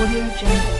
Audio Jungle.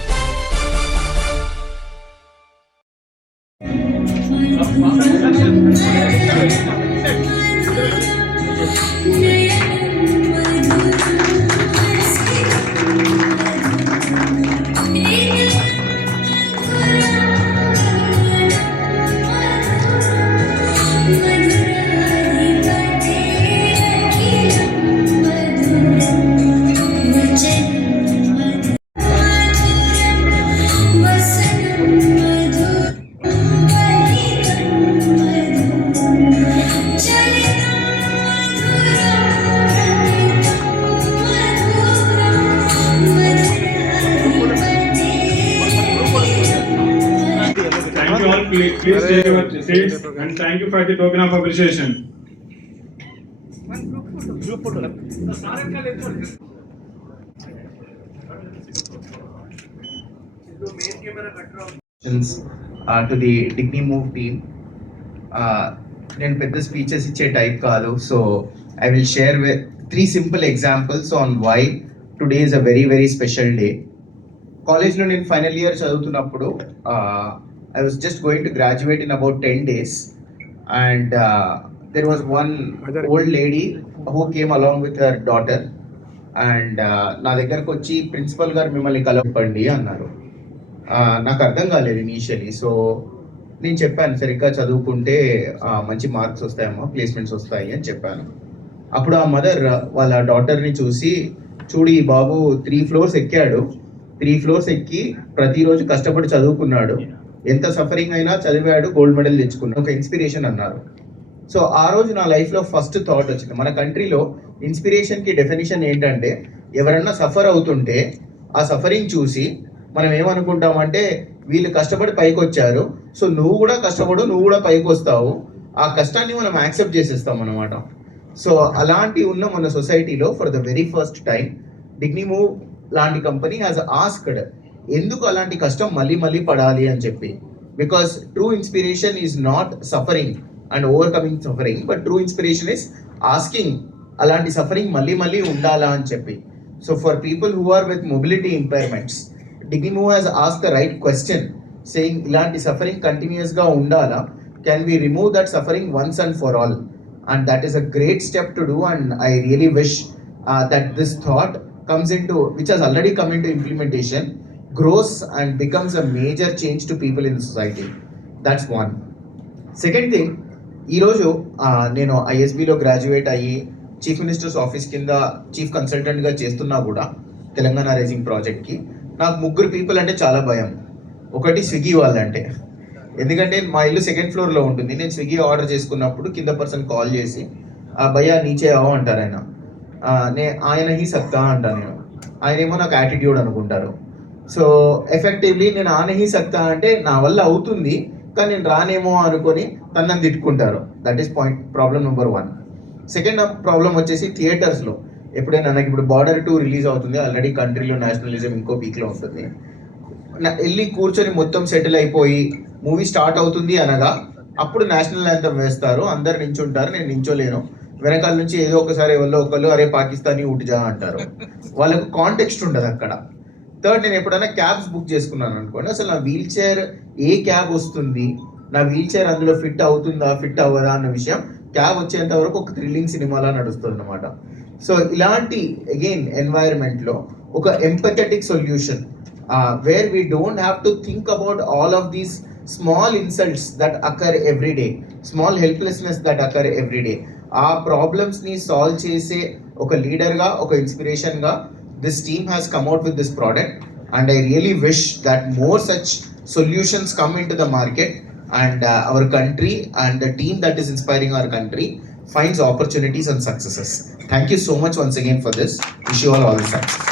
Thank you all. Please take your seats and thank you for the token of appreciation. To the Digni Move team. నేను పెద్ద స్పీచెస్ ఇచ్చే టైప్ కాదు, so I will share with 3 simple examples on why today is a very very special day. కాలేజ్లో నేను final year చదువుతున్నప్పుడు I was just going to graduate in about 10 days and there was one old lady who came along with her daughter and నా దగ్గరకు వచ్చి ప్రిన్సిపల్ గారు మిమ్మల్ని కలపండి అన్నారు. నాకు అర్థం కాలేదు ఇనీషియలీ. సో నేను చెప్పాను, సరిగ్గా చదువుకుంటే మంచి మార్క్స్ వస్తాయమ్మా, ప్లేస్మెంట్స్ వస్తాయి అని చెప్పాను. అప్పుడు ఆ మదర్ వాళ్ళ డాటర్ని చూసి, చూడు ఈ బాబు 3 floors ఎక్కాడు, 3 floors ఎక్కి ప్రతిరోజు కష్టపడి చదువుకున్నాడు, ఎంత సఫరింగ్ అయినా చదివాడు, గోల్డ్ మెడల్ తెచ్చుకున్నాడు, ఒక ఇన్స్పిరేషన్ అన్నారు. సో ఆ రోజు నా లైఫ్లో ఫస్ట్ థాట్ వచ్చింది, మన కంట్రీలో ఇన్స్పిరేషన్కి డెఫినేషన్ ఏంటంటే ఎవరన్నా సఫర్ అవుతుంటే ఆ సఫరింగ్ చూసి మనం ఏమనుకుంటామంటే వీళ్ళు కష్టపడి పైకి వచ్చారు, సో నువ్వు కూడా కష్టపడు, నువ్వు కూడా పైకి వస్తావు, ఆ కష్టాన్ని మనం యాక్సెప్ట్ చేసేస్తాం అనమాట. సో అలాంటి ఉన్న మన సొసైటీలో for the very first time Digni Move లాంటి కంపెనీ హ్యాస్ ఆస్క్డ్ ఎందుకు అలాంటి కష్టం మళ్ళీ మళ్ళీ పడాలి అని చెప్పి. Because true inspiration is not suffering and overcoming suffering, but true inspiration is asking అలాంటి సఫరింగ్ మళ్ళీ మళ్ళీ ఉండాలా అని చెప్పి. So for people who are with mobility impairments, Digni Move has asked the right question, saying ilanti suffering continuously undala, can we remove that suffering once and for all? And that is a great step to do, and I really wish that this thought comes into, which has already come into implementation, grows and becomes a major change to people in the society. That's one. Second thing, ee roju nenu ISB lo graduate ayyi Chief Minister's Office kinda Chief Consultant ga chestunna kuda Telangana Rising project ki నాకు 3 పీపుల్ అంటే చాలా భయం. ఒకటి స్విగ్గీ వాళ్ళంటే, ఎందుకంటే మా ఇల్లు 2nd floorలో ఉంటుంది. నేను స్విగ్గీ ఆర్డర్ చేసుకున్నప్పుడు కింద పర్సన్ కాల్ చేసి భయ్యా నీచే ఆవో అంటారు. ఆయన హీ సక్తా అంటాను నేను, ఆయన ఏమో నాకు యాటిట్యూడ్ అనుకుంటారు. సో ఎఫెక్టివ్లీ నేను ఆయన హీ సక్తా అంటే నా వల్ల అవుతుంది కానీ నేను రానేమో అనుకొని తనని తిట్టుకుంటారు. That is problem number 1. Second problem వచ్చేసి థియేటర్స్లో ఎప్పుడైనా నాకు ఇప్పుడు బార్డర్ 2 రిలీజ్ అవుతుంది, ఆల్రెడీ కంట్రీలో నేషనలిజం ఇంకో పీక్లో ఉంటుంది, వెళ్ళి కూర్చొని మొత్తం సెటిల్ అయిపోయి మూవీ స్టార్ట్ అవుతుంది అనగా అప్పుడు నేషనల్ యాంథమ్ వేస్తారు, అందరు నించుంటారు, నేను నించోలేను, వెనకాల నుంచి ఏదో ఒకసారి ఎవరో ఒకళ్ళు అరే పాకిస్తానీ ఉట్జా అంటారు, వాళ్ళకు కాంటెక్స్ట్ ఉండదు అక్కడ. థర్డ్, నేను ఎప్పుడైనా క్యాబ్స్ బుక్ చేసుకున్నాను అనుకోండి, అసలు నా వీల్ చైర్ ఏ క్యాబ్ వస్తుంది, నా వీల్ చైర్ అందులో ఫిట్ అవుతుందా ఫిట్ అవ్వదా అన్న విషయం క్యాబ్ వచ్చేంత వరకు ఒక థ్రిల్లింగ్ సినిమాలా నడుస్తుంది అనమాట. సో ఇలాంటి అగైన్ ఎన్వైరన్మెంట్లో ఒక empathetic solution where we don't have to think about all of these small insults that occur every day, small helplessness that occur every day, ఆ ప్రాబ్లమ్స్ని సాల్వ్ చేసే ఒక లీడర్గా, ఒక ఇన్స్పిరేషన్గా this team has come out with this product. And I really wish that more such solutions come into the market and our country and the team that is inspiring our country finds opportunities and successes. Thank you so much once again for this. Wish you all the success.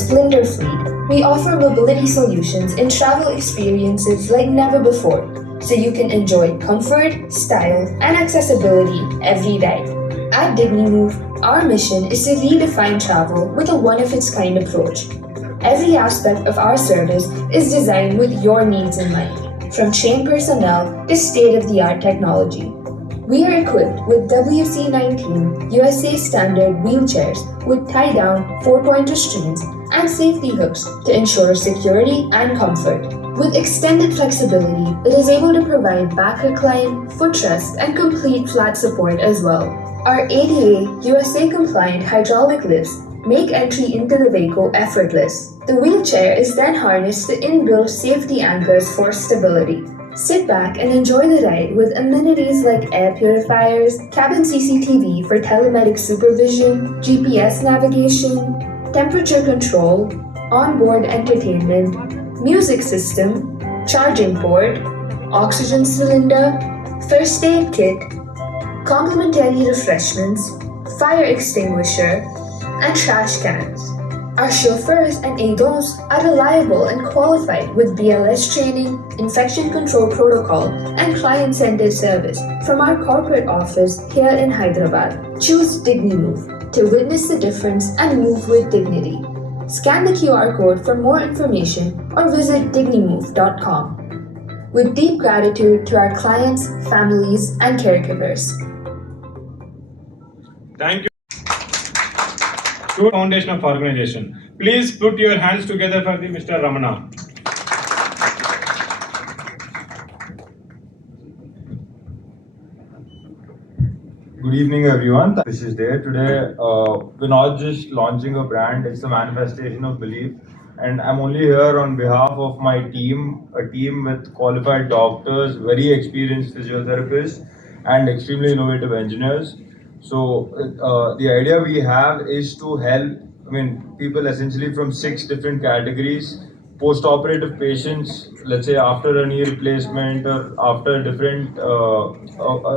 Splendor Fleet, we offer mobility solutions and travel experiences like never before, so you can enjoy comfort, style, and accessibility every day. At Digni Move, our mission is to redefine travel with a one-of-its-kind approach. Every aspect of our service is designed with your needs in mind, from trained personnel to state-of-the-art technology. We are equipped with WC19 USA standard wheelchairs with tie-down 4-pointer screens and safety hooks to ensure security and comfort. With extended flexibility, it is able to provide back recline, footrest, and complete flat support as well. Our ADA USA compliant hydraulic lifts make entry into the vehicle effortless. The wheelchair is then harnessed to inbuilt safety anchors for stability. Sit back and enjoy the ride with amenities like air purifiers, cabin CCTV for telematic supervision, GPS navigation, temperature control, onboard entertainment, music system, charging port, oxygen cylinder, first aid kit, complimentary refreshments, fire extinguisher, and trash cans. Our chauffeurs and aidants are reliable and qualified with BLS training, infection control protocol, and client-centered service from our corporate office here in Hyderabad. Choose DigniMove to witness the difference and move with dignity. Scan the QR code for more information or visit dignimove.com. With deep gratitude to our clients, families, and caregivers. Thank you. To Foundation of Organization. Please put your hands together for the Mr. Ramana. Good evening, everyone. This is there today. We're not just launching a brand; it's a manifestation of belief. And I'm only here on behalf of my team, a team with qualified doctors, very experienced physiotherapists, and extremely innovative engineers. So the idea we have is to help, people essentially from 6 different categories. Post-operative patients, let's say after a knee replacement or after different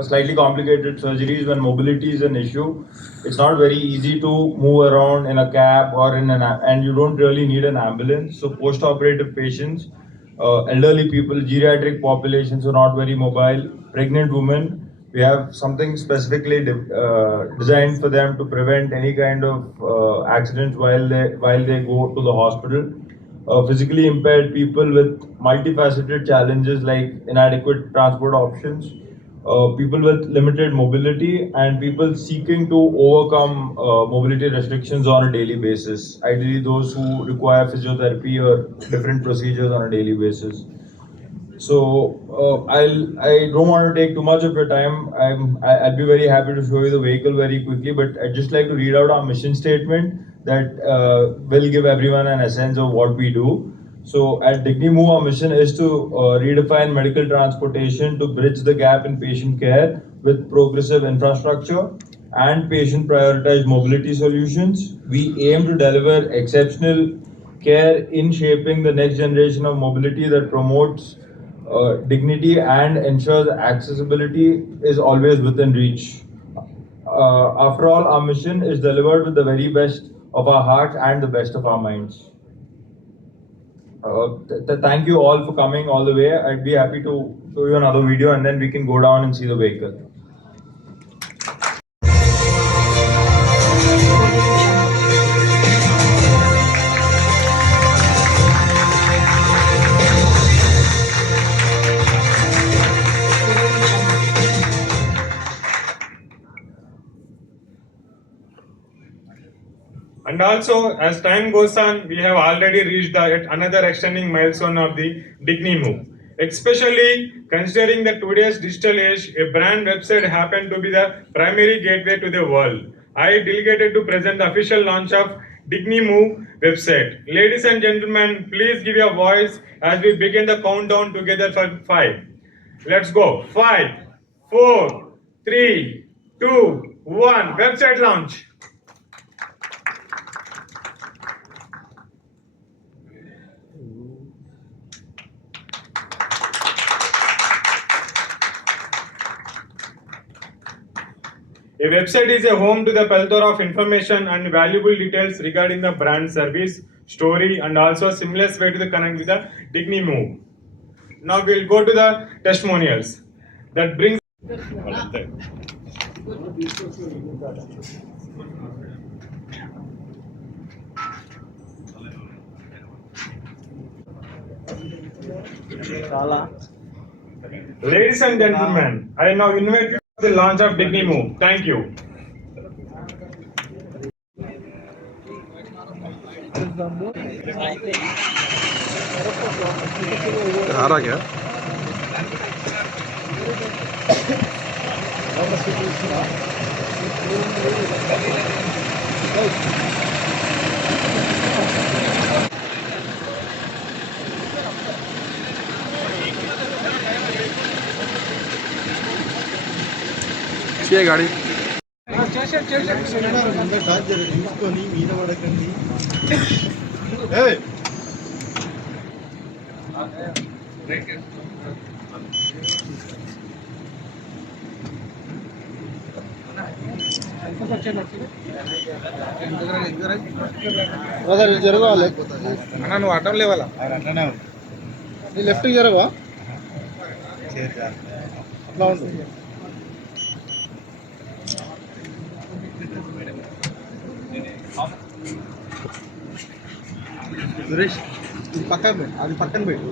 slightly complicated surgeries when mobility is an issue. It's not very easy to move around in a cab or and you don't really need an ambulance. So post-operative patients, elderly people, geriatric populations who are not very mobile, pregnant women, we have something specifically designed for them to prevent any kind of accidents while they go to the hospital. Physically impaired people with multifaceted challenges like inadequate transport options, people with limited mobility, and people seeking to overcome mobility restrictions on a daily basis. Ideally, those who require physiotherapy or different procedures on a daily basis. So I don't want to take too much of your time. I'll be very happy to show you the vehicle very quickly, but I'd just like to read out our mission statement that will give everyone an essence of what we do. So at DigniMove, our mission is to redefine medical transportation to bridge the gap in patient care with progressive infrastructure and patient prioritized mobility solutions. We aim to deliver exceptional care in shaping the next generation of mobility that promotes dignity and ensures accessibility is always within reach. After all, our mission is delivered with the very best of our hearts and the best of our minds. Thank you all for coming all the way. I'd be happy to show you another video and then we can go down and see the vehicle. And also, as time goes on, we have already reached another extending milestone of the DigniMove. Especially considering that today's digital age, a brand website happened to be the primary gateway to the world. I delegated to present the official launch of DigniMove website. Ladies and gentlemen, please give your voice as we begin the countdown together for 5. Let's go. 5, 4, 3, 2, 1. Website launch. A website is a home to the plethora of information and valuable details regarding the brand, service, story, and also a seamless way to connect with the DigniMove. Now we'll go to the testimonials. That brings. Ladies and gentlemen, I now invite you to the launch of DigniMove. Thank you. आ रहा क्या? ये गाड़ी జరగాలి అన్న నువ్వు అడ్డం లేవాలా నీ లెఫ్ట్ జరగవా అట్లా ఉంటుంది సురేష్ ఇది పక్కన పెట్టు అది పక్కన పెట్టు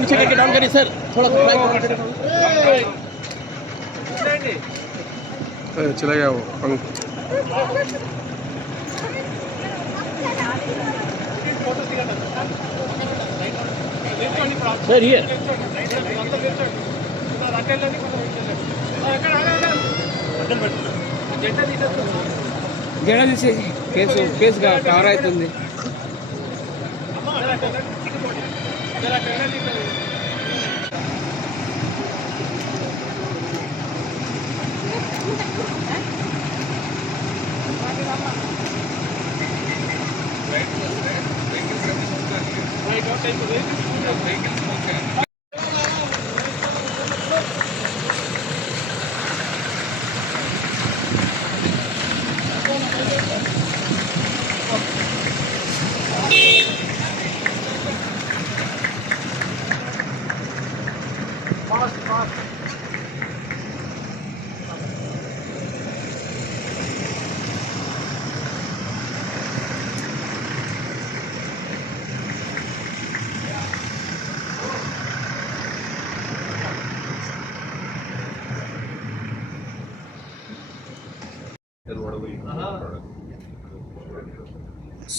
नीचे लेके डाउन करिए सर थोड़ा चला गया वो पंख सर ये జెండా తీసి కేసు కవర్ అవుతుంది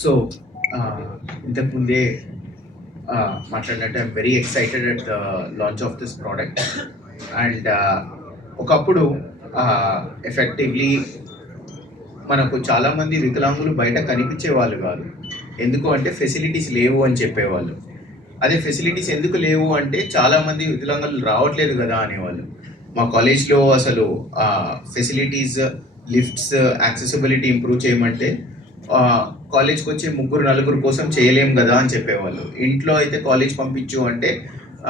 సో ఇంతకు ముందే మాట్లాడినట్టు I'm very excited at the launch of this product and ఒకప్పుడు ఎఫెక్టివ్లీ మనకు చాలామంది వికలాంగులు బయట కనిపించే వాళ్ళు కాదు. ఎందుకు అంటే ఫెసిలిటీస్ లేవు అని చెప్పేవాళ్ళు. అదే ఫెసిలిటీస్ ఎందుకు లేవు అంటే చాలామంది వికలాంగులు రావట్లేదు కదా అనేవాళ్ళు. మా కాలేజ్లో అసలు ఫెసిలిటీస్ లిఫ్ట్స్ యాక్సెసిబిలిటీ ఇంప్రూవ్ చేయమంటే కాలేజ్కి వచ్చే 3-4 కోసం చేయలేం కదా అని చెప్పేవాళ్ళు. ఇంట్లో అయితే కాలేజ్ పంపించు అంటే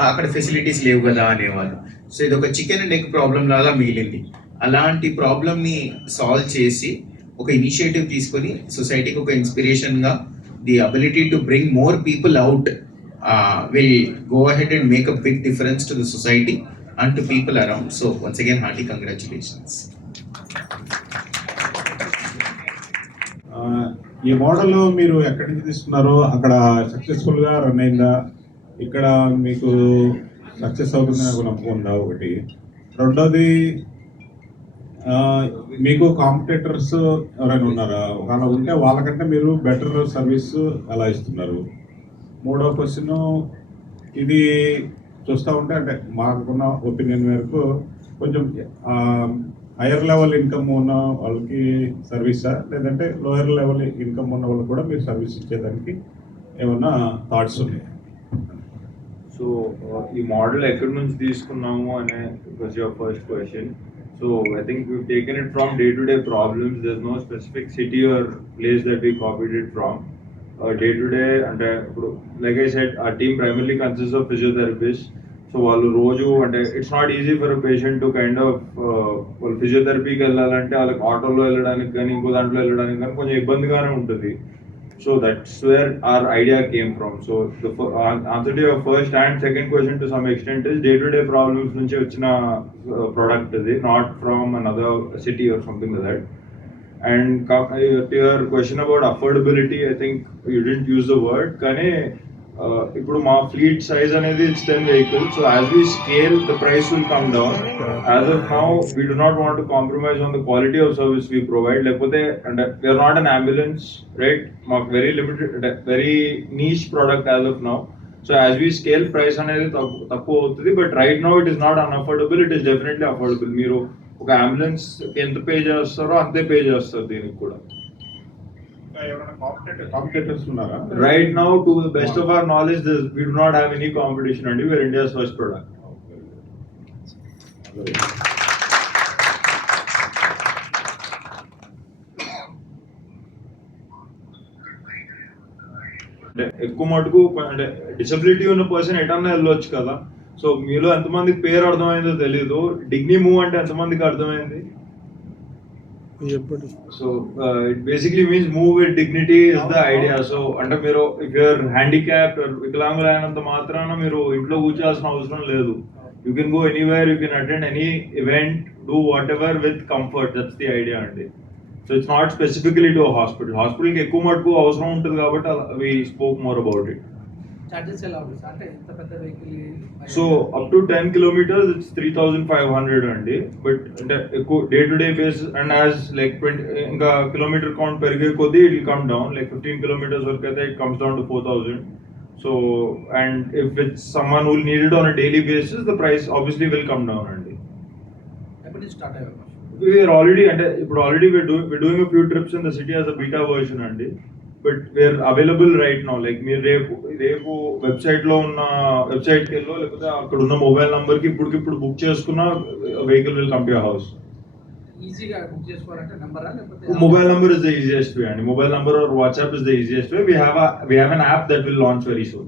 అక్కడ ఫెసిలిటీస్ లేవు కదా అనేవాళ్ళు. సో ఇది ఒక చికెన్ అండ్ ఎగ్ ప్రాబ్లం లాగా మిగిలింది. అలాంటి ప్రాబ్లమ్ని సాల్వ్ చేసి ఒక ఇనిషియేటివ్ తీసుకొని సొసైటీకి ఒక ఇన్స్పిరేషన్గా the ability to bring more people out will go ahead and make a big difference to the society and to people around. So once again hearty congratulations. ఈ మోడల్ మీరు ఎక్కడి నుంచి తీసుకున్నారో అక్కడ సక్సెస్ఫుల్గా రన్ అయిందా, ఇక్కడ మీకు సక్సెస్ అవుతుందని నాకు నమ్మకం ఉందా ఒకటి. రెండోది మీకు కాంపిటేటర్స్ ఎవరైనా ఉన్నారా, అలా ఉంటే వాళ్ళకంటే మీరు బెటర్ సర్వీస్ ఎలా ఇస్తున్నారు. మూడో క్వశ్చన్, ఇది చూస్తూ ఉంటే అంటే మాకున్న ఒపీనియన్ మేరకు కొంచెం హైయర్ లెవెల్ ఇన్కమ్ ఉన్న వాళ్ళకి సర్వీసా, లేదంటే లోయర్ లెవెల్ ఇన్కమ్ ఉన్న వాళ్ళకి కూడా మీరు సర్వీస్ ఇచ్చేదానికి ఏమన్నా థాట్స్ ఉన్నాయి? సో ఈ మోడల్ ఎక్కడి నుంచి తీసుకున్నాము అనే was your first question. So I think we've taken it from day-to-day problems. There's no specific city or place that we copied it from. Day-to-day అంటే ఇప్పుడు like I said, our team primarily consists of physiotherapists. So వాళ్ళు రోజు అంటే it's not easy for a patient to kind of వాళ్ళు ఫిజియోథెరపీకి వెళ్ళాలంటే వాళ్ళకి ఆటోలో వెళ్ళడానికి కానీ ఇంకో దాంట్లో వెళ్ళడానికి కానీ కొంచెం ఇబ్బందిగానే ఉంటుంది. So that's where our idea came from. So the answer to your first and second question to some extent is day-to-day problems nunchi vachina product is not from another city or something like that. And to your question about affordability, I think you didn't use the word. Kane ఇప్పుడు మా fleet size అనేది ఇట్స్ 10 vehicles. So as we scale, the price will come down. As of now, we do not want to compromise on the quality of service we provide. లేకపోతే and we are not an ambulance, right? మాకు very limited, very niche product as of now. So as we scale, price అనేది తక్కువ అవుతుంది. But right now it is not unaffordable. It is definitely affordable. మీరు ఒక అంబులెన్స్ ఎంత పే చేస్తారో అంతే పే చేస్తారు దీనికి కూడా. ఎవరైనా కాంపిటేటర్స్ ఉన్నారా? Right now, to the best of our knowledge, we do not have any competition, and we are India's first product. అంటే ఎక్కువ మటుకు అంటే డిసబిలిటీ ఉన్న పర్సన్ ఎటన్నా వెళ్ళొచ్చు కదా. సో మీలో ఎంతమందికి పేరు అర్థమైందో తెలీదు. డిగ్నీ మూవ్ అంటే ఎంతమందికి అర్థమైంది? So it basically means move with dignity is the idea. So అంటే మీరు if you are handicapped or వికలాంగులు అయినంత మాత్రాన మీరు ఇంట్లో కూర్చోవాల్సిన అవసరం లేదు. You can go anywhere, you can attend any event, do whatever with comfort. That's the idea అండి. So it's not specifically to a hospital. Hospital కి ఎక్కువ మటుకు అవసరం ఉంటుంది కాబట్టి we spoke more about it. Charges ఎలా ఉంటుంది సార్? అంటే ఎంత పెద్ద vehicle? So up to 10 kilometers it's 3,500 అండి. బట్ అంటే ఎక్కువ day to day base and as like 20 ఇంకా కిలోమీటర్ కౌంట్ పెరిగే కొద్దీ it will come down. Like 15 kilometers వరకు అయితే it comes down to 4,000. So and if it's someone who need it on a daily basis the price obviously will come down అండి. ఎప్పటి నుంచి స్టార్ట్ అయ్యారు? We are already అంటే ఇప్పుడు already we're doing a few trips in the city as a beta version అండి. But we're available right now. Like మీరు రేపు వెబ్సైట్లో ఉన్న వెబ్సైట్కి వెళ్ళో లేకపోతే అక్కడ ఉన్న మొబైల్ నంబర్కి ఇప్పుడు బుక్ చేసుకున్న vehicle will come to your house. ఈజీగా బుక్ చేసుకోవాలంటే నంబరా లేకపోతే? Mobile number is the easiest way అండి. Mobile number or WhatsApp is the easiest way. We have an app that will launch very soon.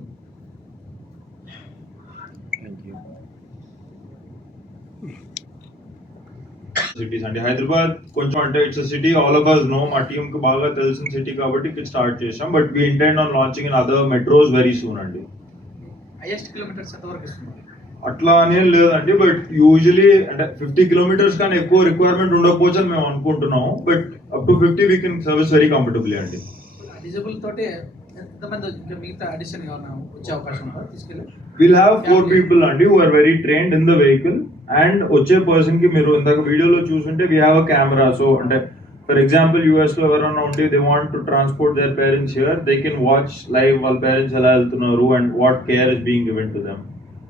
Cities అండి. హైదరాబాద్ కొంచెం అంటే it's city all of us know, మా team కి బాగా తెలిసిన city కాబట్టి ఇక్కడ స్టార్ట్ చేసాం. But we intend on launching in other metros very soon అండి. హైయెస్ట్ కిలోమీటర్స్ ఎంత వరకు ఇస్తున్నారు? అట్లా అనేం లేదండి. బట్ యూజువలీ అంటే 50 kilometers కానీ ఎక్కువ రిక్వైర్మెంట్ ఉండకపోవచ్చు అని మేము అనుకుంటున్నాము. But up to 50 we can service very comfortably అండి. డిజబుల్ తోటి ఎంతమంది ఇంకా మిగతా అడిషన్ ఏమైనా వచ్చే అవకాశం ఉందా తీసుకెళ్ళి? We'll have 4 people అండి who are very trained in the vehicle. And వచ్చే పర్సన్ కి మీరు ఇందాక వీడియోలో చూసుంటే we have a camera. So అంటే ఫర్ ఎగ్జాంపుల్ US లో ఎవరైనా ఉండి they want to transport their parents here, they can watch live వాళ్ళ పేరెంట్స్ ఎలా వెళ్తున్నారు and what care is being given to them.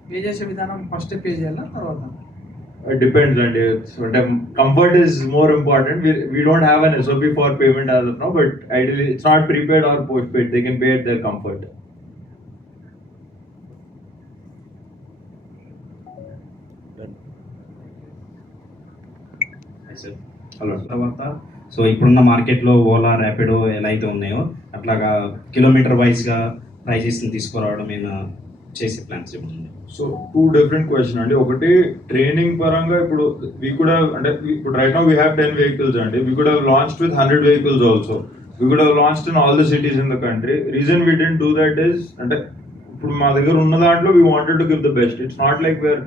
Pay చేసే విధానం ఫస్ట్ పే చేయాలా తర్వాత? It depends అండి. అంటే comfort is more important. We don't have an SOP for payment as of now, but ideally it's not prepaid or postpaid. They can pay at their comfort. Hello తర్వాత సో ఇప్పుడున్న మార్కెట్లో ఓలా ర్యాపిడో ఎలా అయితే ఉన్నాయో అట్లాగా కిలోమీటర్ వైజ్గా ప్రైజెస్ని తీసుకురావడం ఏమైనా చేసే ప్లాన్స్ ఏమన్నా? సో 2 different క్వశ్చన్ అండి. ఒకటి ట్రైనింగ్ పరంగా ఇప్పుడు we could have అంటే ఇప్పుడు right now we have 10 vehicles అండి. We could have launched with 100 vehicles also. We could have launched in all the cities in the country. Reason we didn't do that is అంటే ఇప్పుడు మా దగ్గర ఉన్న దాంట్లో we wanted to give the best. It's not like we're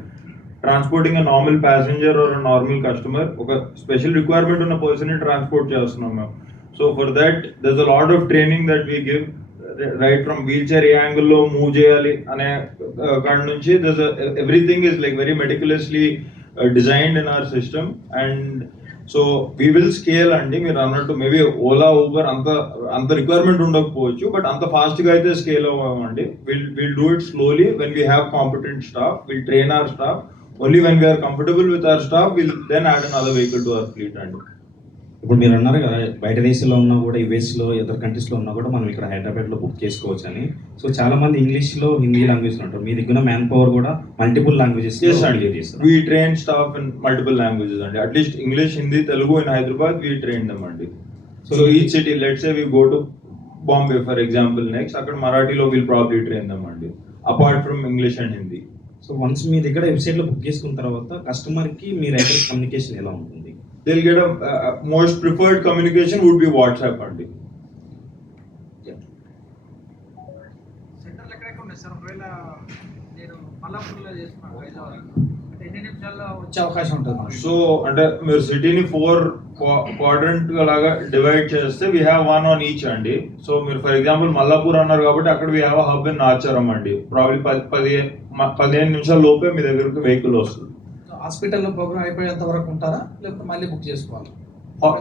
transporting a normal passenger or a normal customer. ఒక special requirement ఉన్న person ని transport చేస్తున్నాం మేము. So for that there's a lot of training that we give. Right from wheelchair ఏ యాంగిల్లో move చేయాలి అనే కాడి నుంచి everything is like very meticulously designed in our system. And so we will scale అండి. మీరు అన్నట్టు మేబీ ఓలా ఊబర్ అంత రిక్వైర్మెంట్ ఉండకపోవచ్చు, బట్ అంత ఫాస్ట్గా అయితే స్కేల్ అవ్వమండి. Will do it slowly when we have competent staff. Will train our staff. Only when we're comfortable with our staff will then add another vehicle to our fleet అండి. ఇప్పుడు మీరు అన్నారు కదా బయట దేశంలో ఉన్నా కూడా యుఎస్లో ఇతర కంట్రీస్లో ఉన్నా కూడా మనం ఇక్కడ హైదరాబాద్లో బుక్ చేసుకోవచ్చు అని. సో చాలా మంది ఇంగ్లీష్లో హిందీ లాంగ్వేజ్లో ఉంటారు. మీ దగ్గర మ్యాన్ పవర్ కూడా మల్టిపుల్ లాంగ్వేజెస్ చేస్తారు. We train staff in multiple languages అండి. At least English, Hindi, Telugu in Hyderabad we train them అండి. So each city, let's say we go to Bombay for example next, అక్కడ మరాఠీలో we'll probably train them అండి. Apart from English and Hindi. So once మీ దగ్గర వెబ్సైట్లో బుక్ చేసుకున్న తర్వాత కస్టమర్కి మీ రైడర్ కమ్యూనికేషన్ ఎలా ఉంటుంది? They'll get a most preferred communication would be WhatsApp అండి. Yeah. నేను మల్లాపూర్లో చేస్తున్నాను హైదరాబాద్, ఎన్ని నిమిషాల్లో వచ్చే అవకాశం ఉంటుంది మనకి? సో అంటే మీరు సిటీని 4 క్వాడ్రంట్ లాగా డివైడ్ చేస్తే వీ హ్యావ్ 1 on each అండి. సో మీరు ఫర్ ఎగ్జాంపుల్ మల్లాపూర్ అన్నారు కాబట్టి అక్కడ we have hub in Nacharam అండి. ప్రాబ్లీ 15 నిమిషాల లోపే మీ దగ్గరకు వెహికల్ వస్తుంది. హాస్పిటల్లో ప్రోగ్రామ్ అయిపోయేంత వరకు ఉంటారా, లేకపోతే మళ్ళీ బుక్ చేసుకోవాలి?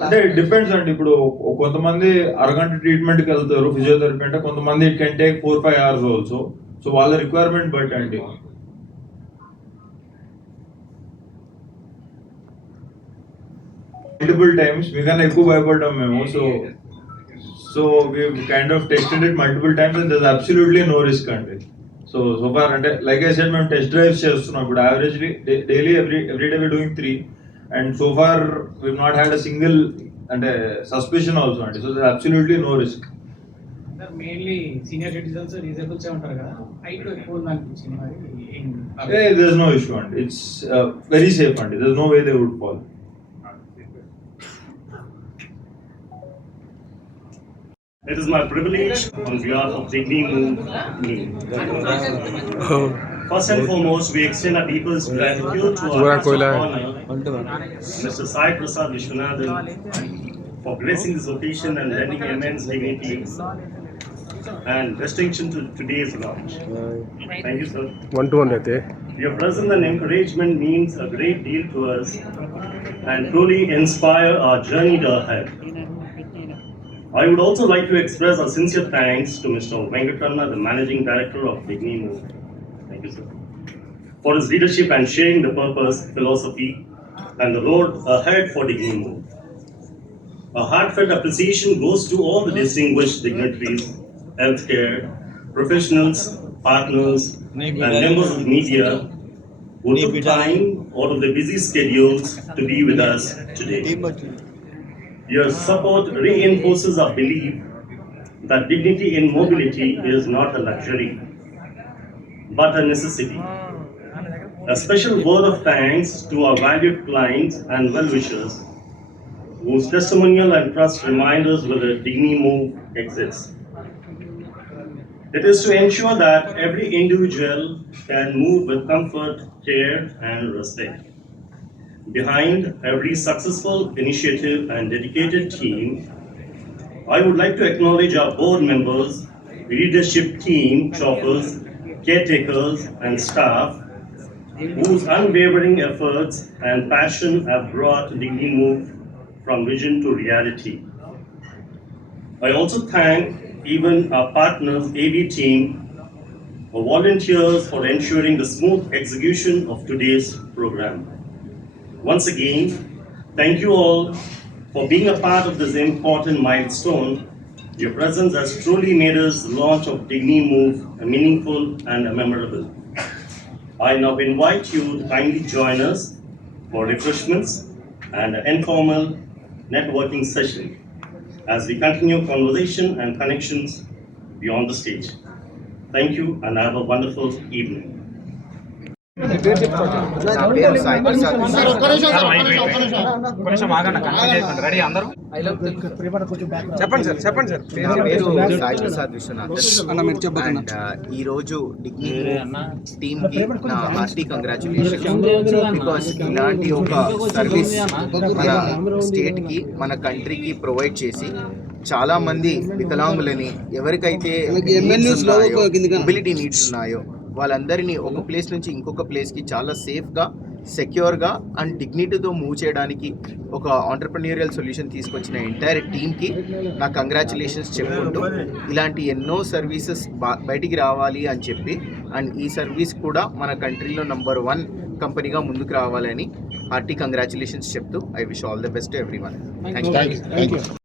అంటే డిపెండ్స్ అండి. ఇప్పుడు కొంతమంది అరగంట ట్రీట్మెంట్కి వెళ్తారు ఫిజియోథెరపీ అంటే, కొంతమంది it can take 4-5 hours also. So వాళ్ళ రిక్వైర్మెంట్ బట్టి అండి. మల్టిపుల్ టైమ్స్ మీకన్నా ఎక్కువ భయపడ్డాం మేము. So we kind of tested it multiple times and there is absolutely no risk అండి. సో ఫార్ అంటే లైక్ ఐ సెడ్ మేము టెస్ట్ డ్రైవ్స్ చేస్తున్నాం ఇప్పుడు averagely daily every day we doing 3 అండ్ so far we not had a single అంటే suspicion also అండి. So there absolutely no risk. Mainly senior citizens disables ఉంటారు కదా, హైట్ ఎక్కువ ఉందనిపించింది మరి. There is no issue and it's very safe and there's no way they would fall. It is my privilege on behalf of Digni Move. First and foremost, we extend our deepest gratitude to our guest of honor, Mr. Sai Prasad Vishwanathan, for gracing this occasion and lending immense dignity and distinction to today's launch. Thank you, sir. 1-to-1 रहते. Your presence and encouragement means a great deal to us and truly inspire our journey ahead. I would also like to express our sincere thanks to Mr. Venkatanna, the Managing Director of Digni Move. Thank you, sir, for his leadership and sharing the purpose, philosophy, and the road ahead for Digni Move. A heartfelt appreciation goes to all the distinguished dignitaries, healthcare professionals, partners, and members of the media who took time out of their busy schedules to be with us today. Your support reinforces our belief that dignity in mobility is not a luxury, but a necessity. A special word of thanks to our valued clients and well-wishers, whose testimonial and trust remind us whether Digni Move exists. It is to ensure that every individual can move with comfort, care, and respect. Behind every successful initiative and dedicated team, I would like to acknowledge our board members, leadership team, choppers, caretakers, and staff whose unwavering efforts and passion have brought Digni Move from vision to reality. I also thank even our partners, AV team, our volunteers for ensuring the smooth execution of today's program. Once again, thank you all for being a part of this important milestone. Your presence has truly made us launch of Digni Move meaningful and memorable. I now invite you to kindly join us for refreshments and an informal networking session as we continue conversation and connections beyond the stage. Thank you and have a wonderful evening. నా పేరు సాయి ప్రసాద్. చెప్పండి సార్. నా పేరు సాయి ప్రసాద్ విశ్వనాథన్ అండ్ ఈరోజు డిగ్నీ టీమ్ కి నా hearty congratulation. Because ఇలాంటి ఒక సర్వీస్ మన స్టేట్ కి మన కంట్రీకి ప్రొవైడ్ చేసి చాలా మంది వికలాంగులని ఎవరికైతే మొబిలిటీ నీడ్స్ ఉన్నాయో వాళ్ళందరినీ ఒక ప్లేస్ నుంచి ఇంకొక ప్లేస్కి చాలా సేఫ్గా, సెక్యూర్గా అండ్ డిగ్నిటీతో మూవ్ చేయడానికి ఒక ఆంటర్ప్రెన్యూరియల్ సొల్యూషన్ తీసుకొచ్చిన ఎంటైర్ టీమ్కి నా కంగ్రాచులేషన్స్ చెప్పుకుంటూ, ఇలాంటి ఎన్నో సర్వీసెస్ బయటికి రావాలి అని చెప్పి అండ్ ఈ సర్వీస్ కూడా మన కంట్రీలో నంబర్ 1 కంపెనీగా ముందుకు రావాలని హార్టీ కంగ్రాచులేషన్స్ చెప్తూ I wish all the best to everyone. Thank you.